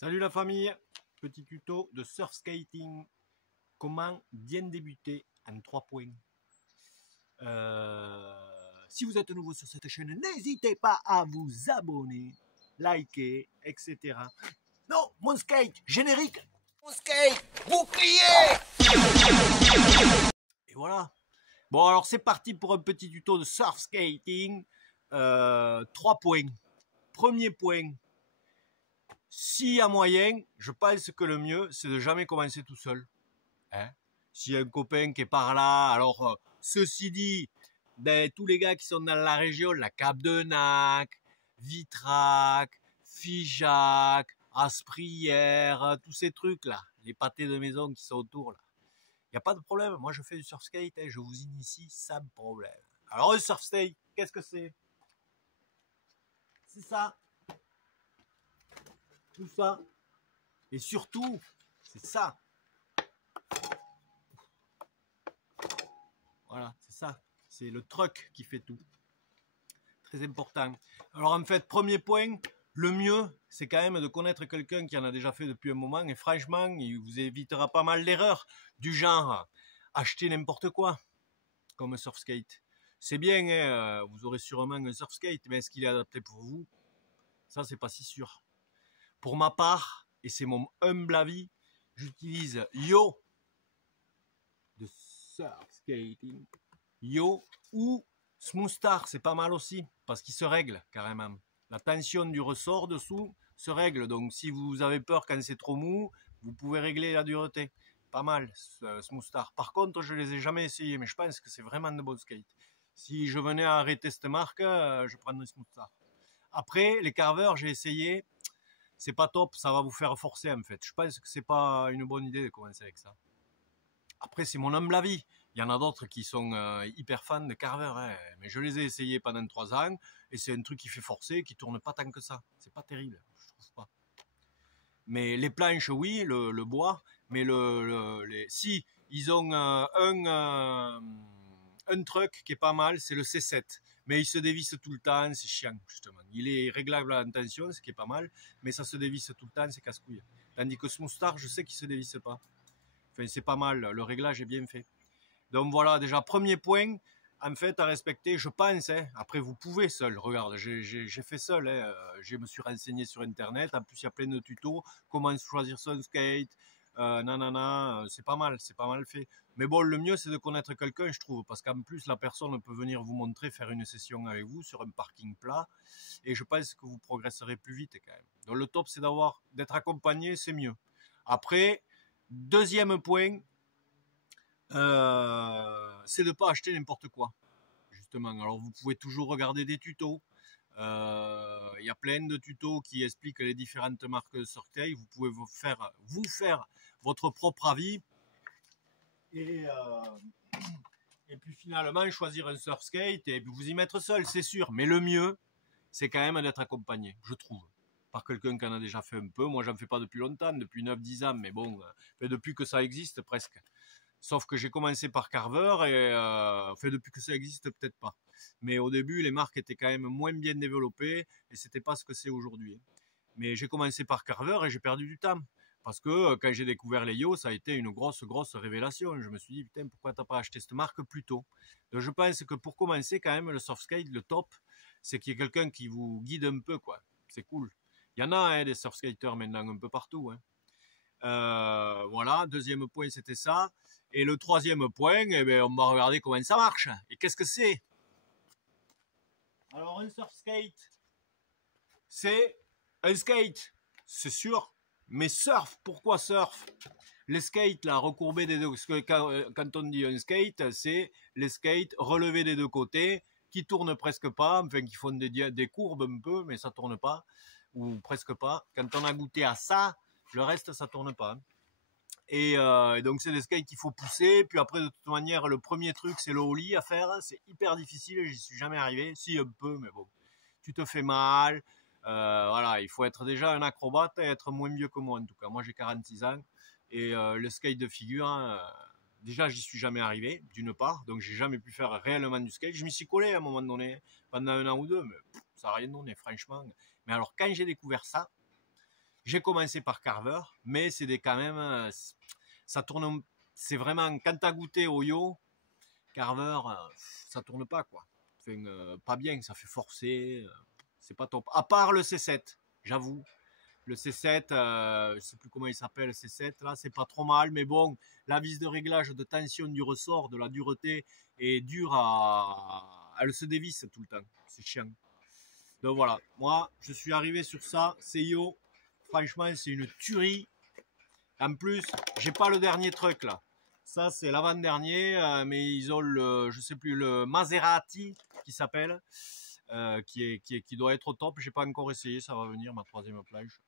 Salut la famille, petit tuto de surf skating. Comment bien débuter en 3 points. Si vous êtes nouveau sur cette chaîne, n'hésitez pas à vous abonner, liker, etc. Non, mon skate, générique. Mon skate, bouclier. Et voilà. Bon alors c'est parti pour un petit tuto de surf skating. 3 points. Premier point. S'il y a moyen, je pense que le mieux, c'est de jamais commencer tout seul. Hein? S'il y a un copain qui est par là, alors ceci dit, tous les gars qui sont dans la région, la Cap-de-Nac, Vitrac, Figeac, Asprières, tous ces trucs là, les pâtés de maison qui sont autour là. Il n'y a pas de problème, moi je fais du surf skate, hein, je vous initie sans problème. Alors le surf skate, qu'est-ce que c'est? C'est ça. Tout ça. Et surtout, c'est ça. Voilà, c'est ça. C'est le truc qui fait tout. Très important. Alors en fait, premier point, le mieux, c'est quand même de connaître quelqu'un qui en a déjà fait depuis un moment. Et franchement, il vous évitera pas mal d'erreurs. Du genre, acheter n'importe quoi, comme un surf skate. C'est bien, hein, vous aurez sûrement un surf skate, mais est-ce qu'il est adapté pour vous? Ça, c'est pas si sûr. Pour ma part, et c'est mon humble avis, j'utilise Yo de surf skating. Yo ou Smooth Star, c'est pas mal aussi, parce qu'il se règle carrément. La tension du ressort dessous se règle, donc si vous avez peur quand c'est trop mou, vous pouvez régler la dureté. Pas mal, Smooth Star. Par contre, je les ai jamais essayés, mais je pense que c'est vraiment de bons skates. Si je venais à arrêter cette marque, je prendrais Smooth Star. Après, les carveurs, j'ai essayé, c'est pas top, ça va vous faire forcer en fait. Je pense que c'est pas une bonne idée de commencer avec ça. Après, c'est mon humble avis. Il y en a d'autres qui sont hyper fans de carveurs, hein. Mais je les ai essayés pendant 3 ans et c'est un truc qui fait forcer, qui tourne pas tant que ça. C'est pas terrible, je trouve pas. Mais les planches, oui, le bois, mais si ils ont un truc qui est pas mal, c'est le C7. Mais il se dévisse tout le temps, c'est chiant justement. Il est réglable en tension, ce qui est pas mal, mais ça se dévisse tout le temps, c'est casse-couille. Tandis que Smooth Star, je sais qu'il se dévisse pas. Enfin, c'est pas mal, le réglage est bien fait. Donc voilà, déjà, premier point, en fait, à respecter, je pense, hein, après vous pouvez seul, regarde, j'ai fait seul, hein, je me suis renseigné sur Internet, en plus il y a plein de tutos, comment choisir son skate, nanana, c'est pas mal fait. Mais bon, le mieux c'est de connaître quelqu'un, je trouve, parce qu'en plus la personne peut venir vous montrer, faire une session avec vous sur un parking plat, et je pense que vous progresserez plus vite quand même. Donc le top c'est d'être accompagné, c'est mieux. Après, deuxième point, c'est de ne pas acheter n'importe quoi, justement. Alors vous pouvez toujours regarder des tutos. Il y a plein de tutos qui expliquent les différentes marques de surfskate. Vous pouvez vous faire votre propre avis et puis finalement choisir un surfskate et puis vous y mettre seul, c'est sûr. Mais le mieux, c'est quand même d'être accompagné, je trouve, par quelqu'un qui en a déjà fait un peu. Moi, j'en fais pas depuis longtemps, depuis 9-10 ans, mais bon, depuis que ça existe presque. Sauf que j'ai commencé par Carver et depuis que ça existe, peut-être pas. Mais au début, les marques étaient quand même moins bien développées et c'était pas ce que c'est aujourd'hui. Mais j'ai commencé par Carver et j'ai perdu du temps. Parce que quand j'ai découvert les Yo, ça a été une grosse révélation. Je me suis dit, putain, pourquoi t'as pas acheté cette marque plus tôt? Donc je pense que pour commencer, quand même, le surfskate, le top, c'est qu'il y ait quelqu'un qui vous guide un peu, quoi. C'est cool. Il y en a, hein, des surfskaters maintenant un peu partout, hein. Voilà, deuxième point, c'était ça. Et le troisième point, eh bien, on va regarder comment ça marche. Et qu'est-ce que c'est? Alors, un surf skate, c'est un skate, c'est sûr. Mais surf, pourquoi surf? Les skates, là, recourbés des deux. Parce que quand on dit un skate, c'est les skates relevés des deux côtés, qui tournent presque pas, enfin, qui font des courbes un peu, mais ça tourne pas, ou presque pas. Quand on a goûté à ça, le reste, ça tourne pas. Et donc c'est des skates qu'il faut pousser. Puis après, de toute manière, le premier truc, c'est le ollie à faire. C'est hyper difficile, j'y suis jamais arrivé. Si, un peu, mais bon. Tu te fais mal. Voilà, il faut être déjà un acrobate et être moins vieux que moi en tout cas. Moi, j'ai 46 ans. Et le skate de figure, hein, déjà, j'y suis jamais arrivé, d'une part. Donc, j'ai jamais pu faire réellement du skate. Je m'y suis collé à un moment donné, pendant un an ou deux, mais ça n'a rien donné, franchement. Mais alors, quand j'ai découvert ça, J'ai commencé par Carver, mais c'est quand même, ça tourne, c'est vraiment, quand tu as goûté au yo, Carver, ça tourne pas quoi. Enfin, pas bien, ça fait forcer, c'est pas top. À part le C7, j'avoue. Le C7, je sais plus comment il s'appelle, le C7, là, c'est pas trop mal, mais bon, la vis de réglage de tension du ressort, de la dureté, est dure elle se dévisse tout le temps. C'est chiant. Donc voilà, moi, je suis arrivé sur ça, Seio. Franchement, c'est une tuerie. En plus, j'ai pas le dernier truc là. Ça, c'est l'avant-dernier, mais ils ont le, je sais plus, le Maserati qui s'appelle, qui doit être au top. J'ai pas encore essayé, ça va venir ma troisième planche.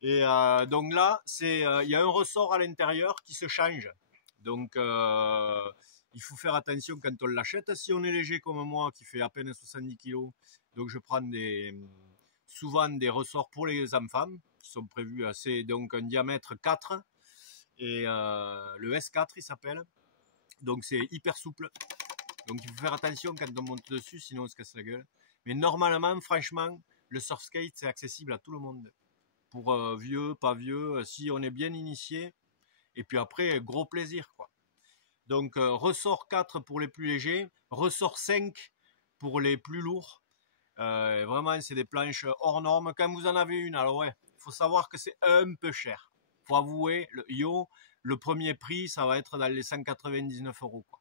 Et donc là, il y a un ressort à l'intérieur qui se change. Donc il faut faire attention quand on l'achète. Si on est léger comme moi, qui fait à peine 70 kg, donc je prends souvent des ressorts pour les enfants qui sont prévus donc un diamètre 4 et le S4 il s'appelle. Donc c'est hyper souple. Donc il faut faire attention quand on monte dessus, sinon on se casse la gueule. Mais normalement, franchement, le surf skate c'est accessible à tout le monde. Pour vieux, pas vieux, si on est bien initié. Et puis après, gros plaisir, quoi. Donc, ressort 4 pour les plus légers, ressort 5 pour les plus lourds. Vraiment, c'est des planches hors normes. Quand vous en avez une, alors ouais, il faut savoir que c'est un peu cher. Il faut avouer, le yo, le premier prix, ça va être dans les 199 €, quoi.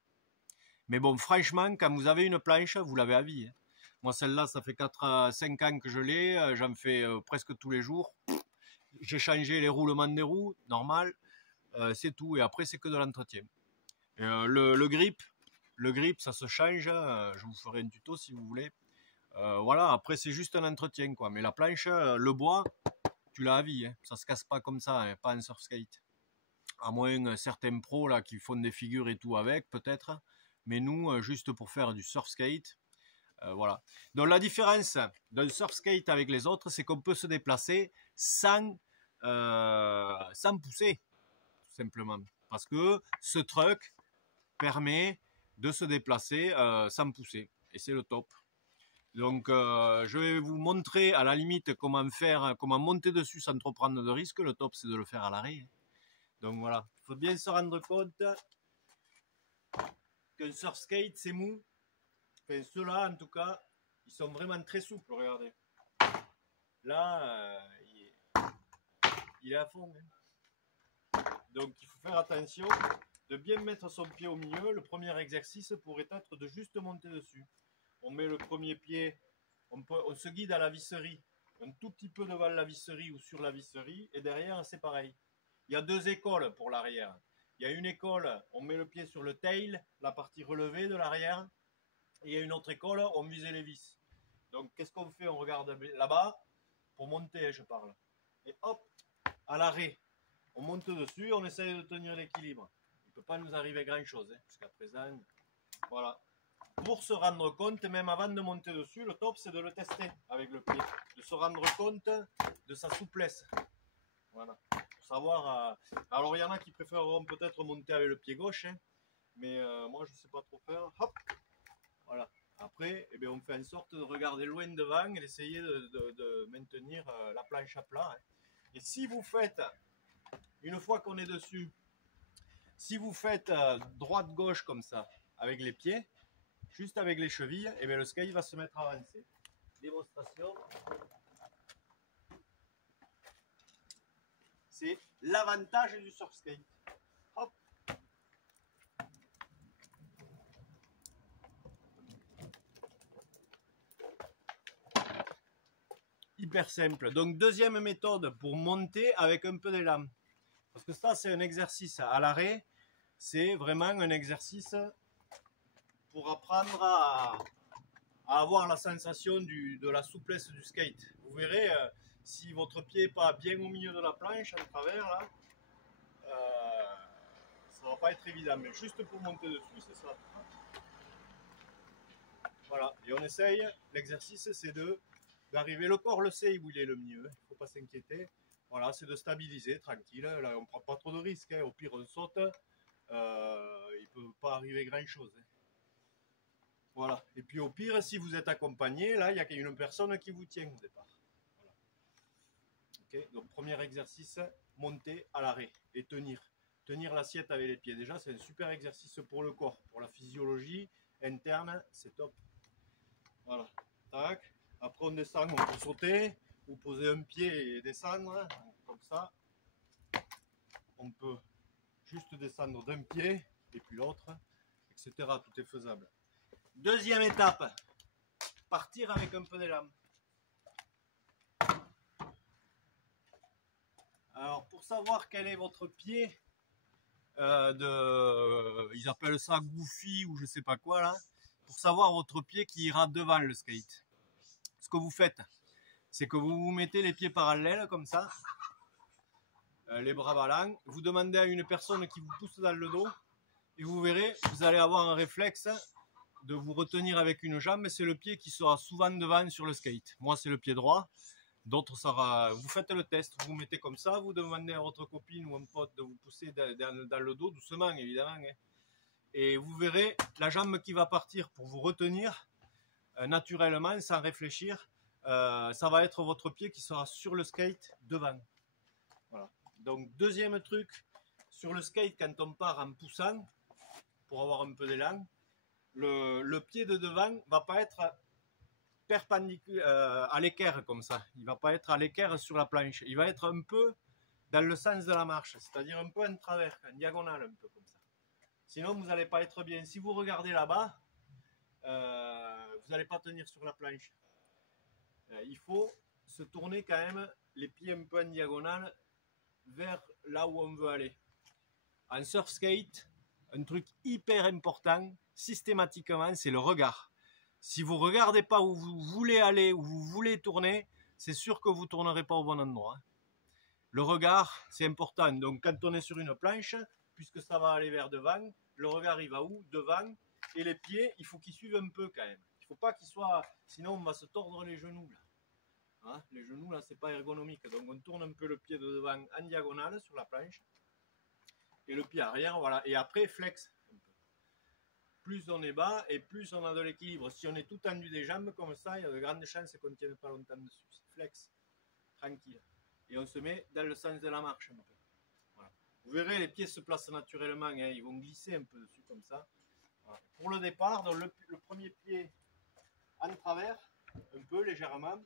Mais bon, franchement, quand vous avez une planche, vous l'avez à vie. Hein. Moi, celle-là, ça fait 4 à 5 ans que je l'ai. J'en fais presque tous les jours. J'ai changé les roulements des roues, normal, c'est tout. Et après, c'est que de l'entretien. Le grip, ça se change. Je vous ferai un tuto si vous voulez. Voilà, après, c'est juste un entretien, quoi. Mais la planche, le bois, tu l'as à vie. Hein. Ça se casse pas comme ça, hein, pas un surf skate. À moins certains pros là qui font des figures et tout avec, peut-être. Mais nous, juste pour faire du surf skate, voilà. Donc la différence d'un surf skate avec les autres, c'est qu'on peut se déplacer sans pousser, tout simplement. Parce que ce truc permet de se déplacer sans pousser. Et c'est le top. Donc je vais vous montrer à la limite comment monter dessus sans trop prendre de risques. Le top c'est de le faire à l'arrêt. Donc voilà, il faut bien se rendre compte qu'un surf skate c'est mou. Enfin ceux-là en tout cas, ils sont vraiment très souples, regardez. Là, il est à fond. Hein. Donc il faut faire attention de bien mettre son pied au milieu. Le premier exercice pourrait être de juste monter dessus. On met le premier pied, on se guide à la visserie, un tout petit peu devant la visserie ou sur la visserie, et derrière c'est pareil. Il y a deux écoles pour l'arrière. Il y a une école, on met le pied sur le tail, la partie relevée de l'arrière, et il y a une autre école, on vise les vis. Donc qu'est-ce qu'on fait? On regarde là-bas, pour monter je parle. Et hop, à l'arrêt, on monte dessus, on essaye de tenir l'équilibre. Il ne peut pas nous arriver grand-chose, hein, jusqu'à présent. Voilà. Pour se rendre compte, même avant de monter dessus, le top c'est de le tester avec le pied, de se rendre compte de sa souplesse. Voilà. Pour savoir. Alors il y en a qui préféreront peut-être monter avec le pied gauche, hein, mais moi je sais pas trop faire. Hop. Voilà. Après, eh bien, on fait en sorte de regarder loin devant et d'essayer de maintenir la planche à plat. Hein. Et si vous faites, une fois qu'on est dessus, si vous faites droite-gauche comme ça, avec les pieds, juste avec les chevilles, et bien le skate va se mettre à avancer. Démonstration. C'est l'avantage du surf skate. Hop. Hyper simple. Donc deuxième méthode pour monter avec un peu d'élan. Parce que ça c'est un exercice à l'arrêt. C'est vraiment un exercice pour apprendre à avoir la sensation de la souplesse du skate. Vous verrez, si votre pied n'est pas bien au milieu de la planche, en travers, là, ça ne va pas être évident. Mais juste pour monter dessus, c'est ça. Voilà, et on essaye, l'exercice c'est d'arriver, le corps le sait où il est le mieux, il ne faut pas s'inquiéter. Voilà, c'est de stabiliser, tranquille, là on ne prend pas trop de risques, hein. Au pire on saute, il ne peut pas arriver grand chose. Hein. Voilà, et puis au pire, si vous êtes accompagné, là il y a une personne qui vous tient au départ. Voilà. Okay, donc premier exercice, monter à l'arrêt et tenir. Tenir l'assiette avec les pieds. Déjà, c'est un super exercice pour le corps, pour la physiologie interne, c'est top. Voilà, tac. Après on descend, on peut sauter, ou poser un pied et descendre, comme ça. On peut juste descendre d'un pied et puis l'autre, etc. Tout est faisable. Deuxième étape, partir avec un peu d'élan. Alors pour savoir quel est votre pied, ils appellent ça goofy ou je sais pas quoi là, pour savoir votre pied qui ira devant le skate. Ce que vous faites, c'est que vous vous mettez les pieds parallèles comme ça, les bras ballants, vous demandez à une personne qui vous pousse dans le dos et vous verrez, vous allez avoir un réflexe de vous retenir avec une jambe, et c'est le pied qui sera souvent devant sur le skate. Moi c'est le pied droit, d'autres vous faites le test, vous vous mettez comme ça, vous demandez à votre copine ou un pote de vous pousser dans le dos, doucement évidemment, hein. Et vous verrez la jambe qui va partir pour vous retenir naturellement, sans réfléchir, ça va être votre pied qui sera sur le skate devant. Voilà. Donc deuxième truc, sur le skate quand on part en poussant, pour avoir un peu d'élan, le pied de devant va pas être perpendiculaire à l'équerre comme ça, il va pas être à l'équerre sur la planche, il va être un peu dans le sens de la marche, c'est-à-dire un peu en travers, en diagonale, un peu comme ça. Sinon vous n'allez pas être bien. Si vous regardez là-bas, vous n'allez pas tenir sur la planche. Il faut se tourner quand même les pieds un peu en diagonale vers là où on veut aller. En surf skate, un truc hyper important, systématiquement, c'est le regard. Si vous ne regardez pas où vous voulez aller, où vous voulez tourner, c'est sûr que vous ne tournerez pas au bon endroit. Le regard, c'est important. Donc quand on est sur une planche, puisque ça va aller vers devant, le regard il va où? Devant. Et les pieds, il faut qu'ils suivent un peu quand même. Il ne faut pas qu'ils soient... Sinon on va se tordre les genoux là. Hein, les genoux là, c'est pas ergonomique. Donc on tourne un peu le pied de devant en diagonale sur la planche. Et le pied arrière, voilà. Et après, flex. Plus on est bas et plus on a de l'équilibre. Si on est tout tendu des jambes comme ça, il y a de grandes chances qu'on ne tienne pas longtemps dessus. Flex. Tranquille. Et on se met dans le sens de la marche un peu. Voilà. Vous verrez, les pieds se placent naturellement. Hein, ils vont glisser un peu dessus comme ça. Voilà. Pour le départ, donc le premier pied en travers, un peu légèrement.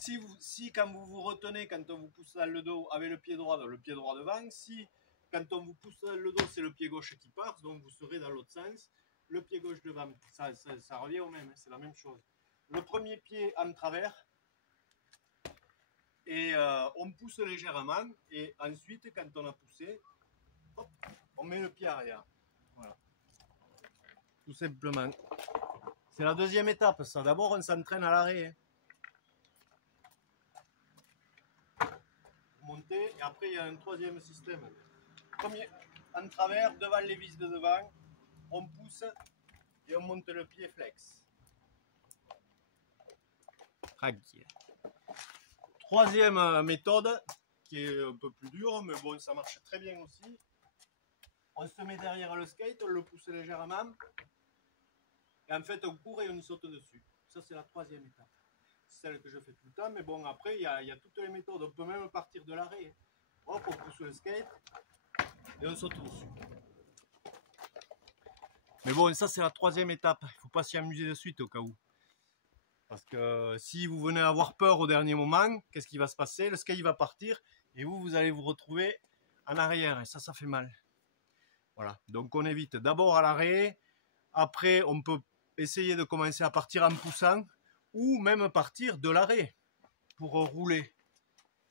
Si quand vous vous retenez, quand on vous pousse dans le dos avec le pied droit devant, si quand on vous pousse dans le dos, c'est le pied gauche qui part, donc vous serez dans l'autre sens, le pied gauche devant, ça revient au même, c'est la même chose. Le premier pied en travers, et on pousse légèrement, et ensuite, quand on a poussé, hop, on met le pied arrière. Voilà. Tout simplement. C'est la deuxième étape, ça. D'abord, on s'entraîne à l'arrêt. Hein. Monter, et après, il y a un troisième système. Premier, en travers, devant les vis de devant, on pousse et on monte le pied flex. Tranquille. Troisième méthode, qui est un peu plus dure, mais bon, ça marche très bien aussi. On se met derrière le skate, on le pousse légèrement, et en fait, on court et on y saute dessus. Ça, c'est la troisième étape. C'est celle que je fais tout le temps, mais bon, après, il y a toutes les méthodes. On peut même partir de l'arrêt. Hop, on pousse le skate et on saute dessus. Mais bon, ça, c'est la troisième étape. Il ne faut pas s'y amuser de suite au cas où. Parce que si vous venez avoir peur au dernier moment, qu'est-ce qui va se passer? Le skate va partir et vous allez vous retrouver en arrière. Et ça fait mal. Voilà. Donc, on évite d'abord à l'arrêt. Après, on peut essayer de commencer à partir en poussant ou même partir de l'arrêt pour rouler.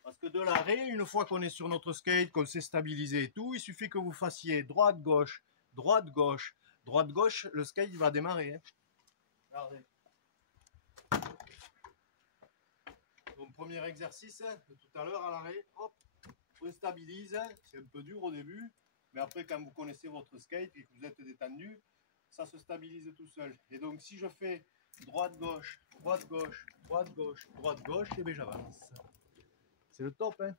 Parce que de l'arrêt, une fois qu'on est sur notre skate, qu'on s'est stabilisé et tout, il suffit que vous fassiez droite-gauche, droite-gauche, droite-gauche, le skate va démarrer. Hein. Regardez. Donc premier exercice de tout à l'heure à l'arrêt, hop, on stabilise, c'est un peu dur au début, mais après quand vous connaissez votre skate et que vous êtes détendu, ça se stabilise tout seul. Et donc si je fais droite-gauche, droite-gauche, droite-gauche, droite-gauche, et bien j'avance. C'est le top, hein.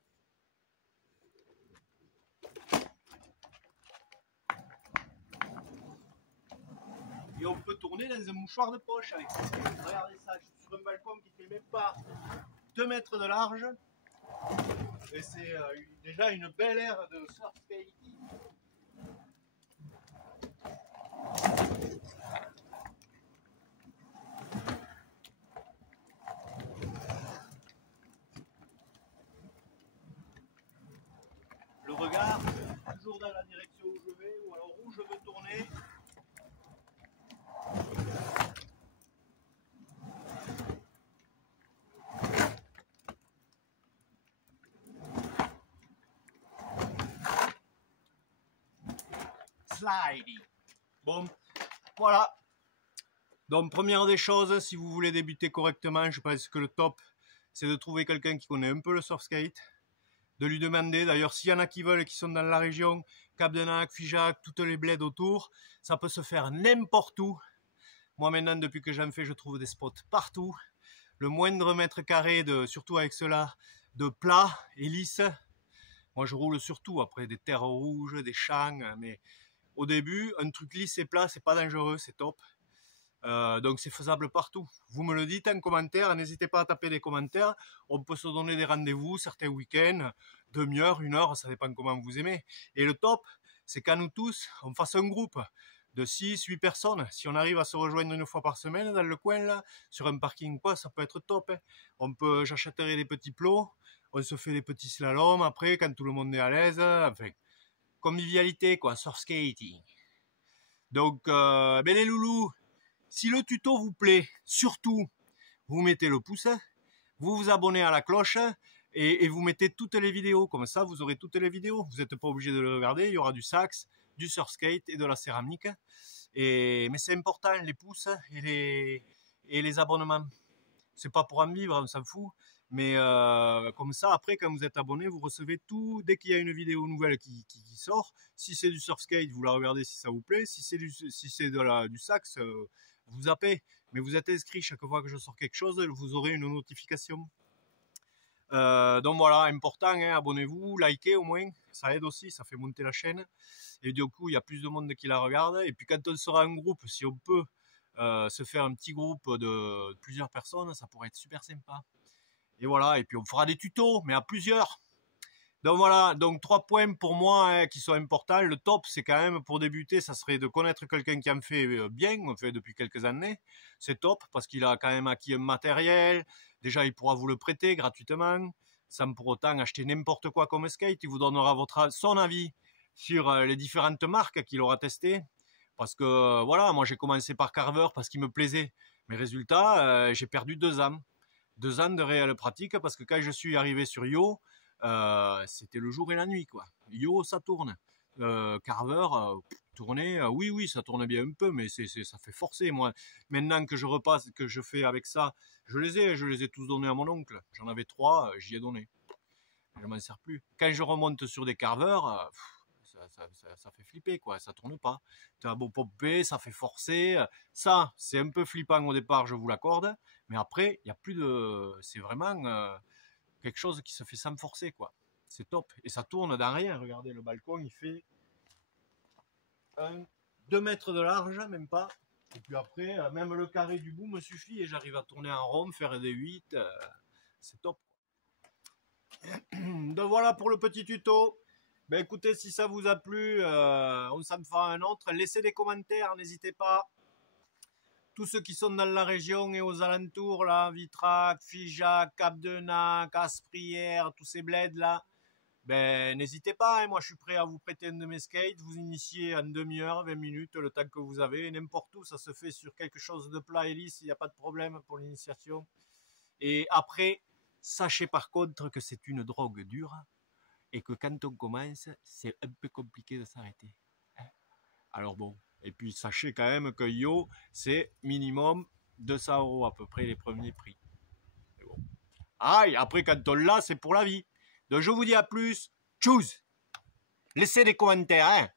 Et on peut tourner dans un mouchoir de poche avec ça. Regardez ça, je suis sur un balcon qui fait même pas 2 mètres de large. Et c'est déjà une belle ère de surf skating. Le regard, toujours dans la direction où je vais, ou alors où je veux tourner. Sliding. Bon, voilà. Donc, première des choses, si vous voulez débuter correctement, je pense que le top, c'est de trouver quelqu'un qui connaît un peu le surf skate, de lui demander, d'ailleurs, s'il y en a qui veulent, qui sont dans la région, Cap-de-Nac, Figeac, toutes les bleds autour, ça peut se faire n'importe où. Moi, maintenant, depuis que j'en fais, je trouve des spots partout. Le moindre mètre carré, surtout avec cela, de plat et lisse. Moi, je roule surtout après des terres rouges, des champs, mais au début, un truc lisse et plat, c'est pas dangereux, c'est top. Donc c'est faisable partout. Vous me le dites en commentaire, n'hésitez pas à taper des commentaires. On peut se donner des rendez-vous, certains week-ends, demi-heure, 1 heure, ça dépend comment vous aimez. Et le top, c'est qu'à nous tous, on fasse un groupe de 6-8 personnes. Si on arrive à se rejoindre 1 fois par semaine dans le coin là, sur un parking quoi, ça peut être top. J'achèterai des petits plots, on se fait des petits slaloms après quand tout le monde est à l'aise. Enfin, convivialité quoi, surf skating. Donc les loulous, si le tuto vous plaît, surtout, vous mettez le pouce, vous vous abonnez à la cloche et vous mettez toutes les vidéos. Comme ça, vous aurez toutes les vidéos. Vous n'êtes pas obligé de le regarder. Il y aura du sax, du surf skate et de la céramique. Mais c'est important, les pouces et les abonnements. C'est pas pour en vivre, on s'en fout. Mais comme ça, après, quand vous êtes abonné, vous recevez tout. Dès qu'il y a une vidéo nouvelle qui sort, si c'est du surf skate, vous la regardez si ça vous plaît. Si c'est du sax, vous zappez. Mais vous êtes inscrit chaque fois que je sors quelque chose, vous aurez une notification. Donc voilà, important, hein, abonnez-vous, likez au moins, ça aide aussi, ça fait monter la chaîne. Et du coup, il y a plus de monde qui la regarde. Et puis quand on sera en groupe, si on peut se faire un petit groupe de plusieurs personnes, ça pourrait être super sympa. Et voilà, et puis on fera des tutos, mais à plusieurs. Donc voilà, donc 3 points pour moi hein, qui sont importants. Le top, c'est quand même pour débuter, ça serait de connaître quelqu'un qui en fait bien, on fait depuis quelques années. C'est top parce qu'il a quand même acquis un matériel. Déjà, il pourra vous le prêter gratuitement, sans pour autant acheter n'importe quoi comme skate. Il vous donnera son avis sur les différentes marques qu'il aura testées. Parce que voilà, moi j'ai commencé par Carver parce qu'il me plaisait. Mais résultat, j'ai perdu 2 ans. 2 ans de réelle pratique parce que quand je suis arrivé sur Yo, c'était le jour et la nuit quoi. Yo ça tourne, Carver tourner, oui ça tourne bien un peu mais ça fait forcer. Moi maintenant que je repasse, que je fais avec ça, je les ai tous donnés à mon oncle. J'en avais 3, j'y ai donné. Je m'en sers plus. Quand je remonte sur des Carver, ça fait flipper quoi, ça tourne pas. Tu as beau popper, ça fait forcer. Ça c'est un peu flippant au départ, je vous l'accorde, mais après il y a plus de, c'est vraiment quelque chose qui se fait sans forcer quoi. C'est top. Et ça tourne dans rien. Regardez, le balcon il fait 2 mètres de large, même pas. Et puis après, même le carré du bout me suffit et j'arrive à tourner en rond, faire des 8. C'est top. Donc voilà pour le petit tuto. Ben écoutez, si ça vous a plu, on s'en fera un autre. Laissez des commentaires, n'hésitez pas. Tous ceux qui sont dans la région et aux alentours, là, Vitrac, Figeac, Cap-de-Nac, Asprières, tous ces bleds là, ben n'hésitez pas, hein, moi je suis prêt à vous prêter un de mes skates, vous initier en demi-heure, 20 minutes, le temps que vous avez, n'importe où, ça se fait sur quelque chose de plat et lisse, il n'y a pas de problème pour l'initiation. Et après, sachez par contre que c'est une drogue dure et que quand on commence, c'est un peu compliqué de s'arrêter. Alors bon. Et puis sachez quand même que Yo, c'est minimum 200 € à peu près les premiers prix. Bon. Ah, et après quand on l'a, c'est pour la vie. Donc je vous dis à plus. Tchuss. Laissez des commentaires, hein.